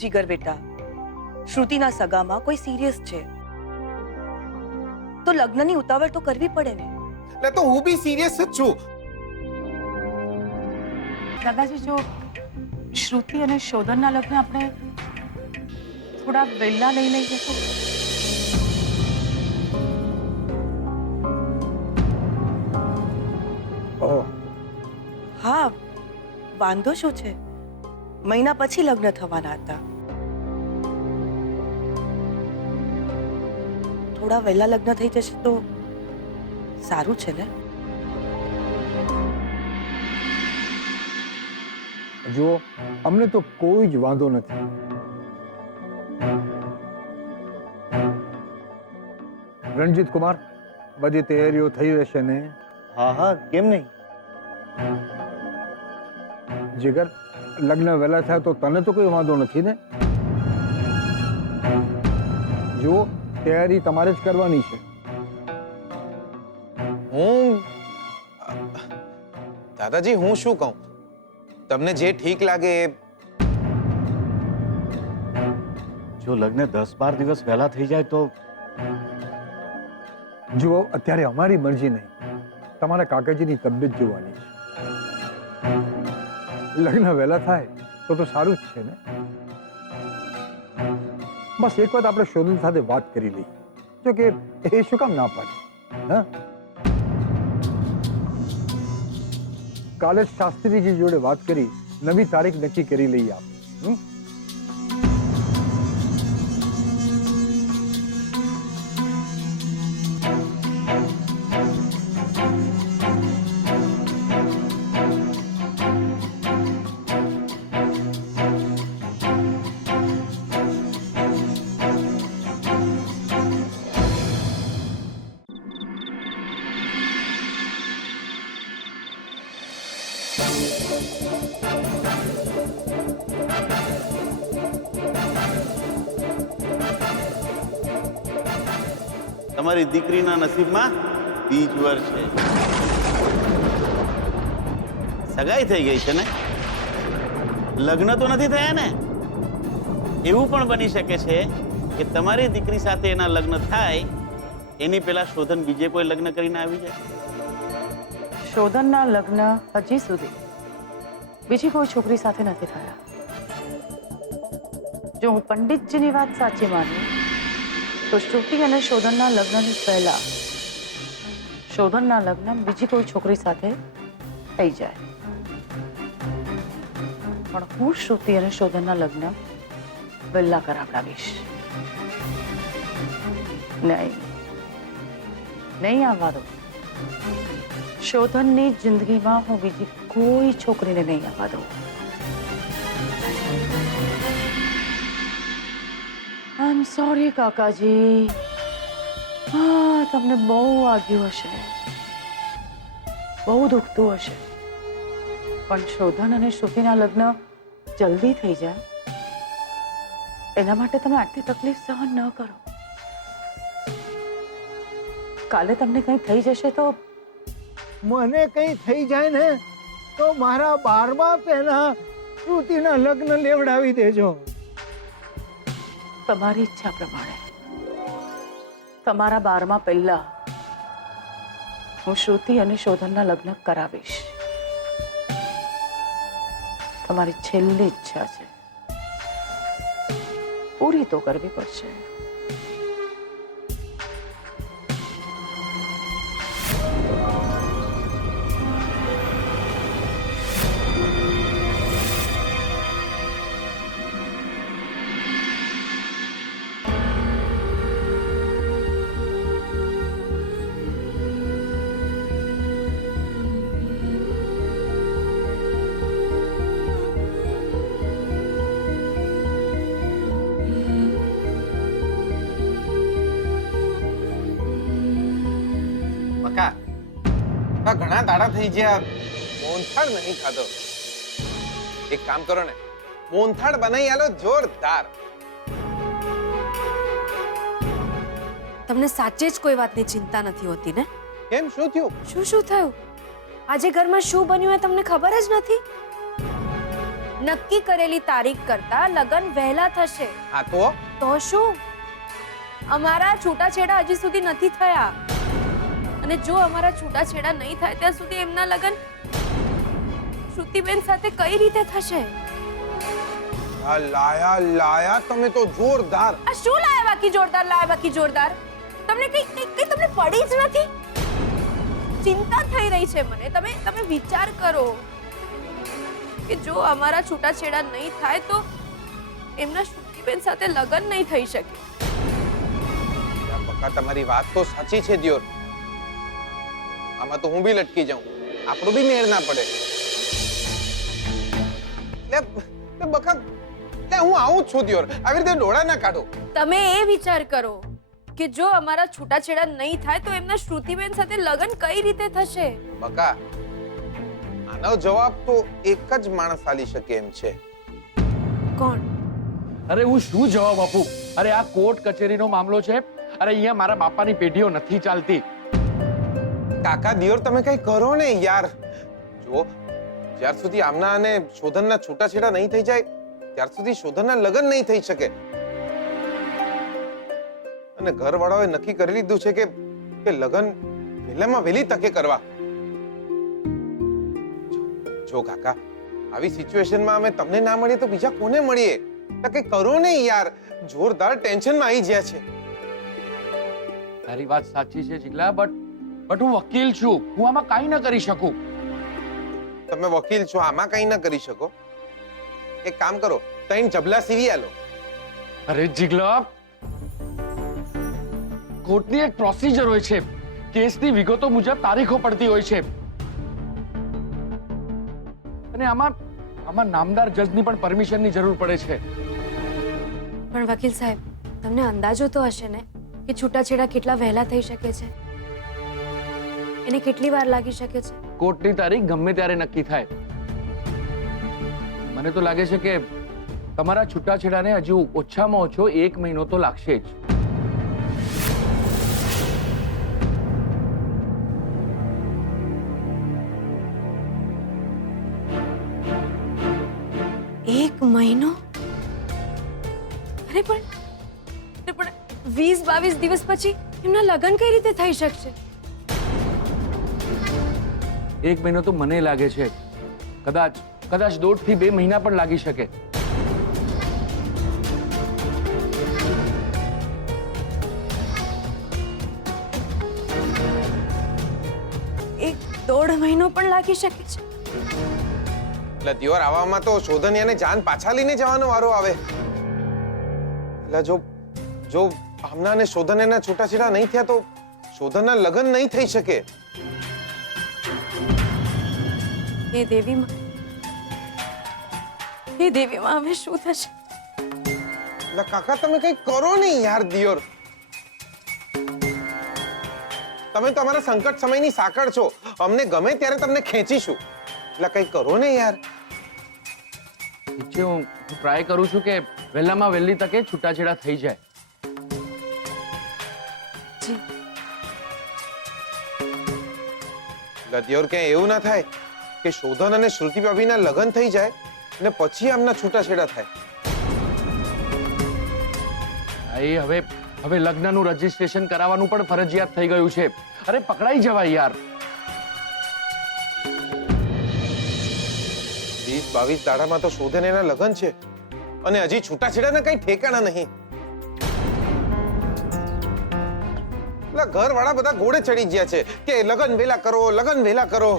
જીગર બેટા, શ્રુતિના સગામાં કોઈ સિરિયસ છે તો લગ્નની ઉતાવળ તો કરવી પડે ને. એટલે તો હું બી સિરિયસ જ છું. દાદાજી, જો શ્રુતિ અને શોધનના લગ્ન આપણે થોડા વહેલા લઈ લઈએ તો? ઓહ, હા, વાંધો શું છે? મહિના પછી લગ્ન થવાના હતા. થોડા વહેલા લગ્ન થઈ જશે તો સારું છે ને. જુઓ, અમને તો કોઈ જ વાંધો નથી. રણજીત કુમાર, બધી તૈયારીઓ થઈ રહેશે ને? હા હા, કેમ નહીં? જીગર, લગ્ન વહેલા થાય તો તને તો કોઈ વાંધો નથી ને? જુઓ, તૈયારી તમારે જ કરવાની છે. દાદાજી, હું શું કહું? તમને જે ઠીક લાગે એ. જો લગ્ન 10-12 દિવસ વહેલા થઈ જાય તો? જુઓ, અત્યારે અમારી મરજી નહીં, તમારા કાકાજીની તબિયત જોવાની છે. લગ્ન વહેલા થાય તો સારું જ છે ને. બસ એક વખત આપણે શોધન સાથે વાત કરી લઈએ, જો કે એ શું કામ ના પાડે. હા, કાલે જ શાસ્ત્રીજી જોડે વાત કરી નવી તારીખ નક્કી કરી લઈએ આપણે. તમારી દીકરીના નસીબમાં બીજ વર છે. સગાઈ થઈ ગઈ છે ને? લગ્ન તો નથી થયા ને? એવું પણ બની શકે છે કે તમારી દીકરી સાથે એના લગ્ન થાય એની પહેલા શોધન બીજે કોઈ લગ્ન કરીને આવી જાય. શોધનના લગ્ન હજી સુધી બીજી કોઈ છોકરી સાથે નથી થયા. જો હું પંડિતજીની વાત સાચી માનું તો શ્રુતિ અને શોધનના લગ્નની પહેલા શોધનના લગ્ન બીજી કોઈ છોકરી સાથે થઈ જાય. પણ હું શ્રુતિ અને શોધનના લગ્ન વહેલા કરાવડાવીશ. નહીં આવવા દો. શોધનની જિંદગીમાં હું બીજી કોઈ છોકરીને નહીં આવવા દઉં. આઈ એમ સોરી કાકાજી. હા, તમને બહુ વાગ્યું હશે, બહુ દુખતું હશે, પણ શોધન અને શ્રુતિના લગ્ન જલ્દી થઈ જાય એના માટે તમે આટલી તકલીફ સહન ન કરો. કાલે તમને કંઈ થઈ જશે તો? મને કઈ થઈ જાય ને તો મારા 12મા પહેલા શ્રુતિના લગ્ન લેવડાવી દેજો. તમારી ઈચ્છા પ્રમાણે તમારા 12મા પહેલા હું શ્રુતિ અને શોધનના લગ્ન કરાવીશ. તમારી છેલ્લી ઈચ્છા છે, પૂરી તો કરવી પડશે. ઘણા દાડા થઈ ગયા મોહનથાળ નહીં ખાધો. એક કામ કરો ને, મોહનથાળ બનાવી આલો જોરદાર. તમને સાચે જ કોઈ વાતની ચિંતા નથી હોતી ને? કેમ, શું થયું? શું થયું? આજે ઘરમાં શું બન્યું એ તમને ખબર જ નથી? નક્કી કરેલી તારીખ કરતા લગ્ન વહેલા થશે. હા તો શું અમારા છૂટાછેડા હજી સુધી નથી થયા, અને જો અમારા છૂટાછેડા નહીં થાય ત્યાં સુધી એમના લગ્ન શ્રુતિબેન સાથે કઈ રીતે થશે? આ લાયા તમે તો જોરદાર. આ શું લાયા બાકી જોરદાર? તમને કઈ તમને પડી જ નથી? ચિંતા થઈ રહી છે મને. તમે વિચાર કરો કે જો અમારા છૂટાછેડા નહીં થાય તો એમના શ્રુતિબેન સાથે લગ્ન નહીં થઈ શકે. બકા તમારી વાત તો સાચી છે દિયોર. આમાં તો હું બી લટકી જાઉં, આપણો બી મેળ ના પડે. લે બકા, હું આવું જ છું દિયોર, આવી રીતે ડોળા ના કાઢો. તમે એ વિચાર કરો કે જો અમારા છૂટાછેડા નહીં થાય તો એમના શ્રુતિબેન સાથે લગ્ન કઈ રીતે થશે? બકા, આનો જવાબ તો એક જ માણસ આલી શકે એમ છે. કોણ? અરે હું શું જવાબ આપું? અરે આ કોર્ટ કચેરીનો મામલો છે. અરે અહીંયા મારા બાપાની પેઢીઓ નથી ચાલતી. કાકા દિયોર, તમે કઈ કરો ને યાર. જો જ્યાર સુધી આમના અને શોધનના છૂટાછેડા નહીં થઈ જાય ત્યાર સુધી શોધનના લગ્ન નહીં થઈ શકે. અને ઘરવાળાઓએ નક્કી કરી લીધું છે કે લગ્ન વહેલામાં વહેલી તકે કરવા. જો કાકા, આવી સિચ્યુએશનમાં અમે તમને ના મળીએ તો બીજા કોને મળીએ? એટલે કઈ કરો ને યાર, જોરદાર ટેન્શનમાં આવી ગયા છે. તારી વાત સાચી છે જીગલા, બટ હું વકીલ છું. હું આમાં કાંઈ ન કરી શકું. તમે વકીલ છો, આમાં કઈ ના કરી શકો. એક કામ કરો, ત્રણ જબલા સીવી આલો. અરે જીગલા, કોર્ટની એક પ્રોસિજર હોય છે. કેસની વિગતો મુજબ તારીખો પડતી હોય છે. અને આમાં નામદાર જજની પણ પરમિશનની જરૂર પડે છે. પણ વકીલ સાહેબ, તમને અંદાજો તો હશે ને કે છૂટાછેડા કેટલા વહેલા થઈ શકે છે? એને કેટલી વાર લાગી શકે છે? કોર્ટની તારીખ ગમે ત્યારે નક્કી થાય. મને તો લાગે છે કે તમારા છૂટાછેડાને હજુ ઓછામાં ઓછો 1 મહિનો તો લાગશે જ. એક મહિનો? અરે પણ 20-22 દિવસ પછી એમના લગ્ન કઈ રીતે થઈ શકશે? 1 મહિનો તો મને લાગે છે. કદાચ 1.5 થી 2 મહિના પણ લાગી શકે. એક 1.5 મહિનો પણ લાગી શકે છે. એટલે દિયોર, આવામાં તો શોધનિયાને જાન પાછા લઈને જવાનો વારો આવે. એટલે જો ભાવના અને શોધનિયાના છૂટાછેડા નહીં થયા તો શોધનના લગ્ન નહીં થઈ શકે. હે દેવીમાં, હવે શું થશે? એટલે કાકા, તમે કઈ કરો ને યાર દિયોર. તમે તો અમારા સંકટ સમયની સાંકળ છો. અમને ગમે ત્યારે તમને ખેંચીશું. એટલે કઈ કરો ને યાર. ઠીક છે, હું ટ્રાય કરું છું કે વહેલામાં વહેલી તકે છૂટાછેડા થઈ જાય. જી. એટલે દિયોર, ક્યાંય એવું ના થાય કે શોધન અને શ્રુતિ ભાભીના લગ્ન થઈ જાય અને પછી આમના છૂટાછેડા થાય. હવે લગ્નનું રજીસ્ટ્રેશન કરાવવાનું પણ ફરજિયાત થઈ ગયું છે. અરે પકડાઈ જવાય યાર. 20-22 દાડામાં તો શોધન એના લગ્ન છે અને હજી છૂટાછેડાના કઈ ઠેકાણા નહીં. એટલે ઘરવાળા બધા ઘોડે ચડી ગયા છે કે લગ્ન વેલા કરો, લગ્ન વેલા કરો.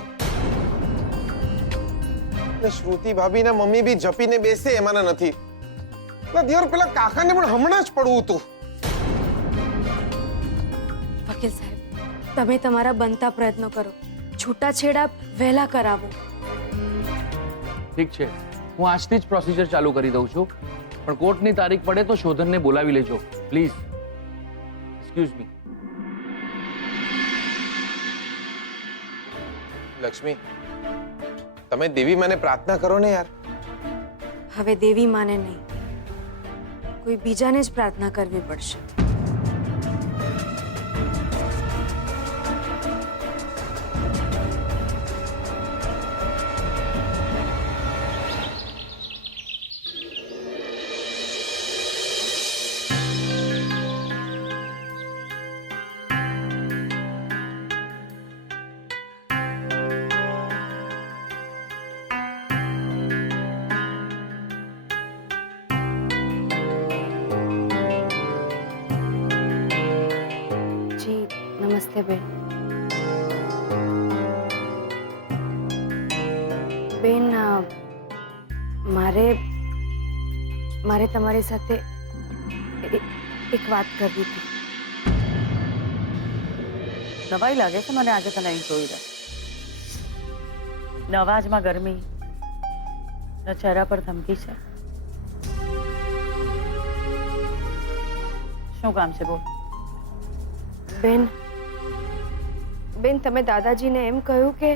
અને શ્રુતિ ભાભીના મમ્મી બી જપીને બેસે એમાંના નથી. એટલે દિયોર, પેલા કાકાને પણ હમણાં જ પડવું હતું. વકીલ સાહેબ, તમે તમારા બનતા પ્રયત્નો કરો, છૂટાછેડા વહેલા કરાવો. ઠીક છે, હું આજથી જ પ્રોસિજર ચાલુ કરી દઉં છું. પણ કોર્ટની તારીખ પડે તો શોધનને બોલાવી લેજો પ્લીઝ. Excuse me. લક્ષ્મી, તમે દેવી માને પ્રાર્થના કરો ને યાર. હવે દેવી માને નહીં, કોઈ બીજાને જ પ્રાર્થના કરવી પડશે. નમસ્તે બેન. બેન મારે તમારી સાથે એક વાત કરવી હતી. નવાઈ લાગે છે મને આજે તને અહીં જોઈને. ન અવાજમાં ગરમી, ન ચહેરા પર ધમકી છે. શું કામ છે બોલ? બેન તમે દાદાજીને એમ કહ્યું કે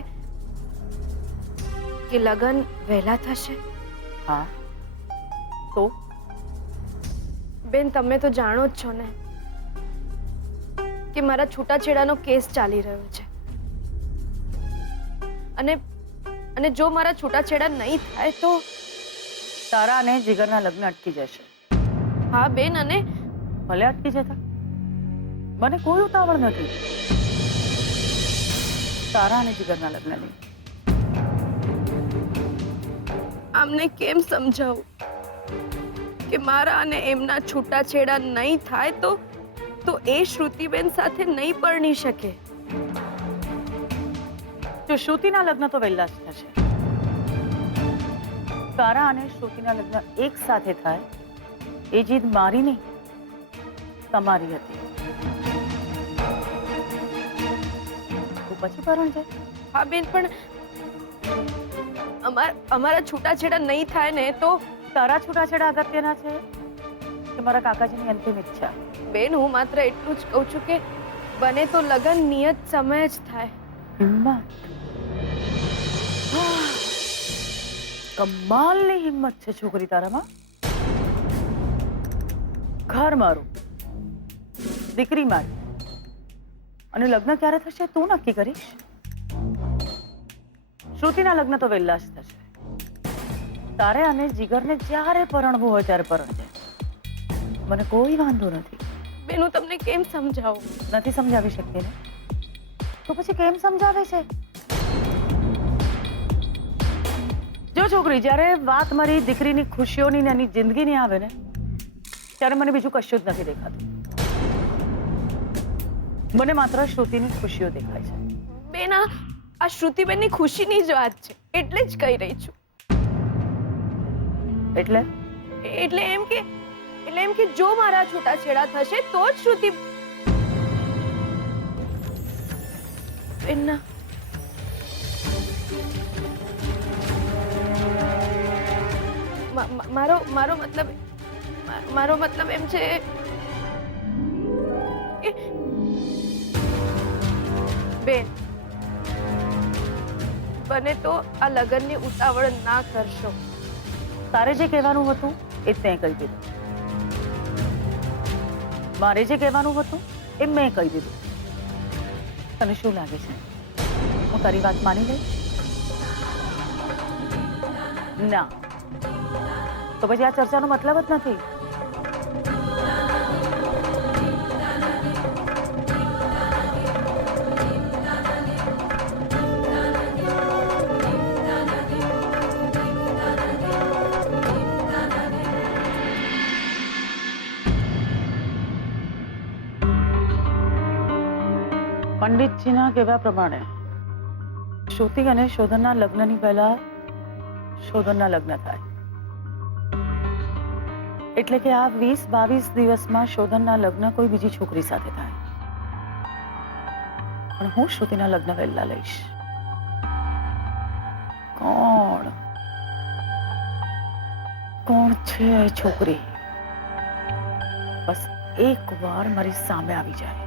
લગ્ન વહેલા થશે. હા તો બેન તમે તો જાણો જ છો ને કે મારા છૂટાછેડાનો કેસ ચાલી રહ્યો છે અને જો મારા છૂટાછેડા નહીં થાય તો તારા અને જીગરના લગ્ન અટકી જશે. હા બેન, અને ભલે અટકી જતા, મને કોઈ ઉતાવળ નથી તારા અને જીગરના લગ્નની. આમને કેમ સમજાવું કે મારા અને એમના છૂટાછેડા નહીં થાય તો એ શ્રુતિબેન સાથે નહીં પરણી શકે. જો શ્રુતિના લગ્ન તો વહેલા જ થશે. તારા અને શ્રુતિના લગ્ન એક સાથે થાય એ જીદ મારી નહીં તમારી હતી. તું પછી પરણજે. હા બેન, પણ અમારા છૂટાછેડા નહીં થાય ને તો તારા છૂટાછેડા અગત્યના છે કે મારા કાકાજીની અંતિમ ઈચ્છા? બેન હું માત્ર એટલું જ કહું છું કે બને તો લગ્ન નિયત સમય જ થાય. હિંમત, કમાલની હિંમત છે છોકરી તારામાં. ઘર મારું, દીકરી મારી, અને લગ્ન ક્યારે થશે તું નક્કી કરીશ. શ્રુતિના લગ્ન તો વહેલા જ થશે. તારે અને જીગરને જ્યારે પરણવું હોય ત્યારે પરણજે, મને કોઈ વાંધો નથી. બેન હું તમને કેમ સમજાવું? નથી સમજાવી શકતી ને તો પછી કેમ સમજાવે છે? જો છોકરી, જ્યારે વાત મારી દીકરીની ખુશીઓની ને એની જિંદગીની આવે ને ત્યારે મને બીજું કશું જ નથી દેખાતું. મને માત્ર શ્રુતિની ખુશીઓ દેખાય છે. બેન આ શ્રુતિબેનની ખુશીની જ વાત છે એટલે જ કહી રહી છું. એટલે એમ કે જો મારા છૂટાછેડા થશે તો જ શ્રુતિ બેન મારો મતલબ એમ છે કે બેન બને તો આ લગ્નની ઉતાવળ ના કરશો. તારે જે કહેવાનું હતું એ તે કહી દીધું, મારે જે કહેવાનું હતું એ મેં કહી દીધું. તને શું લાગે છે હું તારી વાત માની લઈશ? ના, તો પછી આ ચર્ચાનો મતલબ જ નથી. પંડિતજીના કહેવા પ્રમાણે શ્રુતિ અને શોધનના લગ્નની પહેલા શોધનના લગ્ન થાય. એટલે કે આ 20-22 દિવસમાં શોધનના લગ્ન કોઈ બીજી છોકરી સાથે થાય. પણ હું શ્રુતિના લગ્ન વહેલા લઈશ. કોણ છે એ છોકરી? બસ એકવાર મારી સામે આવી જાય.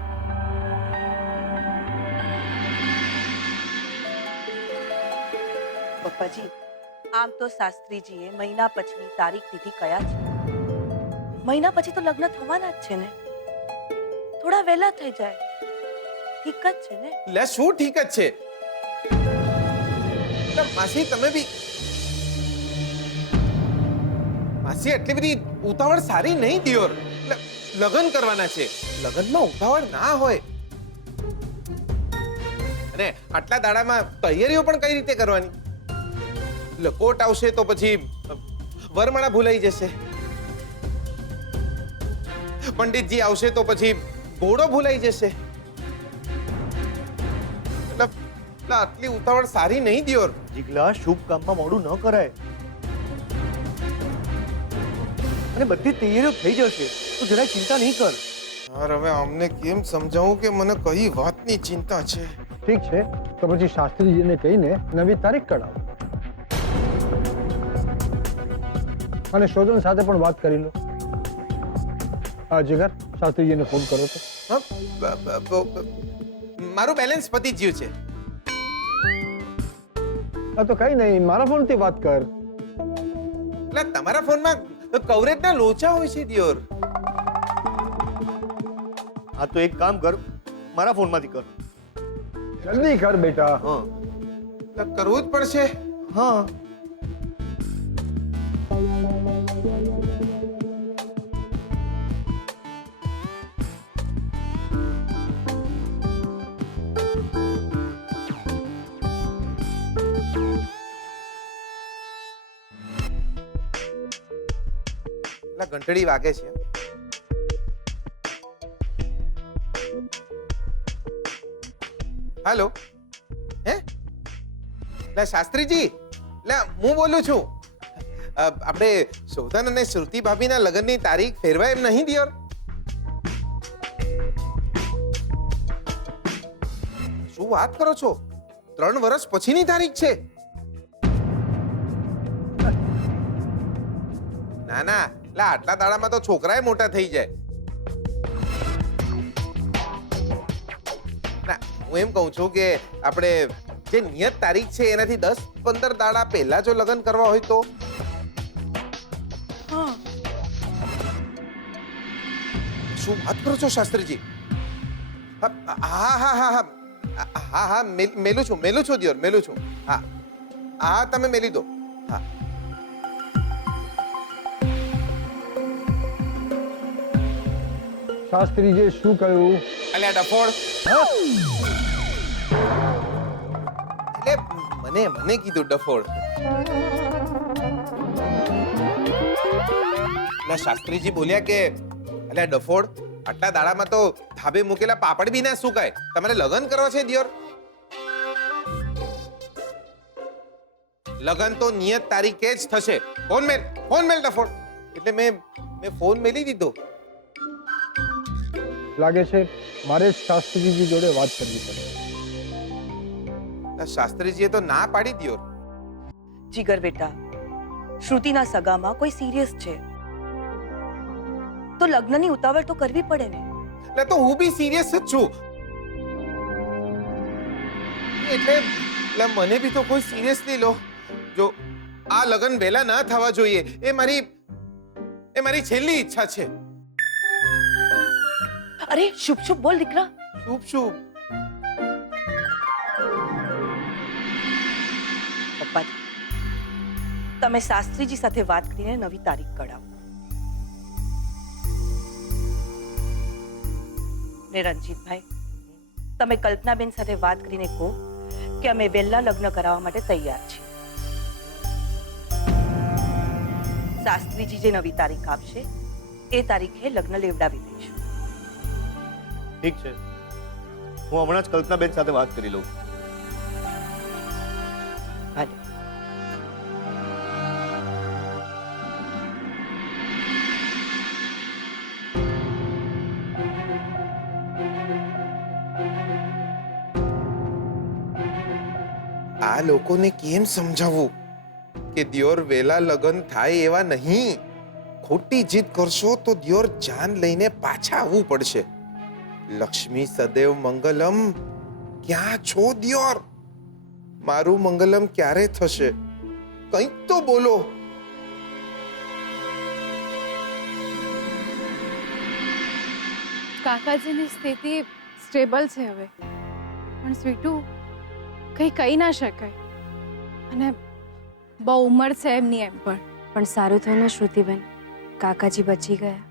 પપ્પાજી, આમ તો શાસ્ત્રીજીએ મહિના પછીની તારીખ દીધી કયા છે. મહિના પછી તો લગ્ન થવાના જ છે ને, થોડા વહેલા થઈ જાય ઠીક જ છે ને. લે શું ઠીક જ છે? માસી તમે બી માસી એટલી બધી ઉતાવળ સારી નહીં દિયોર. લગ્ન કરવાના છે, લગ્નમાં ઉતાવળ ના હોય. અને આટલા દાડામાં તૈયારીઓ પણ કઈ રીતે કરવાની? કોટ આવશે તો પછી વરમાળા ભૂલાઈ જશે, પંડિતજી આવશે તો પછી ઘોડો ભૂલાઈ જશે. એટલે આટલી ઉતાવળ સારી નહીં દિયોર. જીગલા, શુભ કામમાં મોડું ન કરાય. અને બધી તૈયારીઓ થઈ જશે, તો જરાય ચિંતા નહીં કર. યાર હવે અમને કેમ સમજાવું કે મને કઈ વાતની ચિંતા છે? ઠીક છે, તો પછી શાસ્ત્રીજીને કહીને નવી તારીખ કઢાવો અને શોધન સાથે પણ વાત કરી લો. હા જીગર, શાસ્ત્રીજીને ફોન કરો તો. હા, મારું બેલેન્સ પતી ગયું છે. હા તો કઈ નહીં, મારા ફોનથી વાત કર. એટલે તમારા ફોનમાં કવરેજના લોચા હોય છે દિયોર. હા તો એક કામ કર, મારા ફોનમાંથી કર. જલ્દી કર બેટા. હા એટલે કરવું જ પડશે. હા. એટલે ઘંટડી વાગે છે. હેલો, હે લે શાસ્ત્રીજી, લે હું બોલું છું. આપણે શોધન અને શ્રુતિ ભાભીના લગ્નની તારીખ ફેરવાય એમ નહીં દિયોર? શું વાત કરો છો? 3 વર્ષ પછીની તારીખ છે? ના ના, એટલે આટલા દાડામાં તો છોકરાએ મોટા થઈ જાય. ના, હું એમ કહું છું કે આપણે જે નિયત તારીખ છે એનાથી 10-15 દાડા પહેલા જો લગ્ન કરવા હોય તો? હા, શું વાત કરો છો શાસ્ત્રીજી? હા હા હા હા હા હા, મેલું છું દિયોર, મેલું છું. હા હા, તમે મેલી દો. હા શાસ્ત્રીજીએ શું કહ્યું? અલ્યા ડફોડ, એટલે મને કીધું ડફોડ. ના, શાસ્ત્રીજી બોલ્યા કે અલ્યા ડફોડ, આટલા દાડામાં તો ધાબે મૂકેલા પાપડ બી ના સુકાય. તમારે લગ્ન કરવા છે દિયોર? લગ્ન તો નિયત તારીખે જ થશે. ફોન મેલ ડફોડ. એટલે મેં ફોન મેલી દીધો. લાગે છે મારે જ શાસ્ત્રીજી જોડે વાત કરવી પડે. શાસ્ત્રીજીએ તો ના પાડી દિયોર. જીગર બેટા, શ્રુતિના સગામાં કોઈ સિરિયસ છે તો લગ્નની ઉતાવળ તો કરવી પડે ને. એટલે તો હું બી સિરિયસ જ છું. એટલે મને બી તો કોઈ સિરિયસલી લો. જો આ લગ્ન વહેલા ના થવા જોઈએ એ મારી છેલ્લી ઈચ્છા છે. અરે શુભ શુભ બોલ દીકરા. શુભ પપ્પાજી, તમે શાસ્ત્રીજી સાથે વાત કરીને નવી તારીખ કઢાવો. ને રણજીતભાઈ, તમે કલ્પનાબેન સાથે વાત કરીને કહો કે અમે વહેલા લગ્ન કરાવવા માટે તૈયાર છીએ. શાસ્ત્રીજી જે નવી તારીખ આપશે એ તારીખે લગ્ન લેવડાવી દઈશું. ઠીક છે, હું હમણાં જ કલ્પનાબેન સાથે વાત કરી લઉં. ભલે. આ લોકોને કેમ સમજાવવું કે દિયોર વેલા લગ્ન થાય એવા નહીં. ખોટી જીદ કરશો તો દિયોર જાન લઈને પાછા આવવું પડશે. લક્ષ્મી સદૈવ મંગલમ. ક્યાં છો દિયોર? મારું મંગલમ ક્યારે થશે? કંઈક તો બોલો. કાકાજીની સ્થિતિ સ્ટેબલ છે હવે, પણ સ્વીટુ કંઈ કહી ના શકાય. અને બહુ ઉંમર છે એમની એમ પણ સારું થયું ને શ્રુતિબેન, કાકાજી બચી ગયા.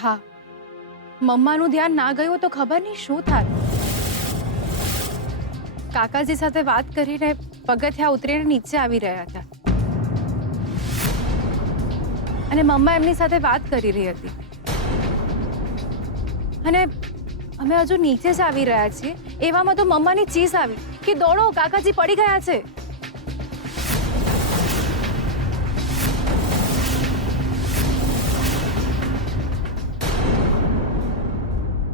હા, મમ્માનું ધ્યાન ના ગયું તો ખબર નહીં શું થાય. કાકાજી સાથે વાત કરીને પગથિયા ઉતરીને નીચે આવી રહ્યા હતા અને મમ્મા એમની સાથે વાત કરી રહી હતી અને અમે હજુ નીચે જ આવી રહ્યા છીએ એવામાં તો મમ્માની ચીસ આવી કે દોડો, કાકાજી પડી ગયા છે.